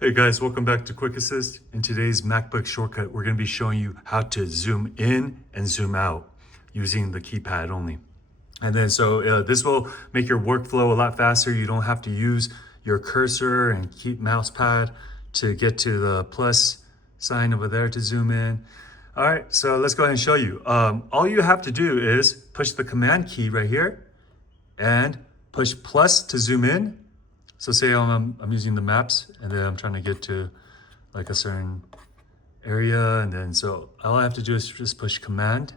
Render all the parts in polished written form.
Hey guys, welcome back to Quick Assist. In today's MacBook shortcut, we're going to be showing you how to zoom in and zoom out using the keypad only. And then this will make your workflow a lot faster. You don't have to use your cursor and keep mouse pad to get to the plus sign over there to zoom in. All right, so let's go ahead and show you. All you have to do is push the command key right here and push plus to zoom in. So say I'm using the maps and then I'm trying to get to like a certain area, and then so all I have to do is just push command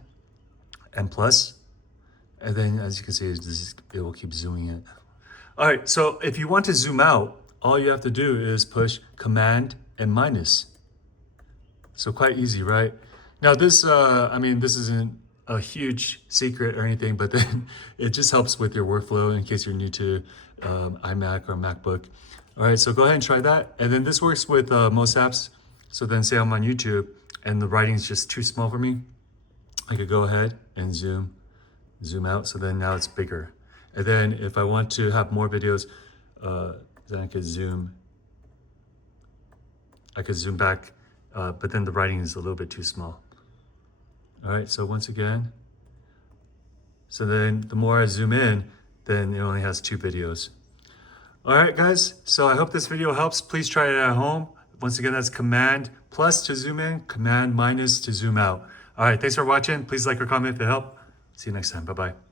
and plus, and then as you can see, it will keep zooming it. All right, so if you want to zoom out, all you have to do is push command and minus. So quite easy, right? Now this, this isn't a huge secret or anything, but then it just helps with your workflow in case you're new to iMac or MacBook. All right, so go ahead and try that. And then this works with most apps. So then say I'm on YouTube and the writing is just too small for me. I could go ahead and zoom out. So then now it's bigger. And then if I want to have more videos, then I could zoom back, but then the writing is a little bit too small. All right, so once again, so then the more I zoom in, then it only has 2 videos. All right, guys, so I hope this video helps. Please try it at home. Once again, that's command plus to zoom in, command minus to zoom out. All right, thanks for watching. Please like or comment if it helped. See you next time. Bye-bye.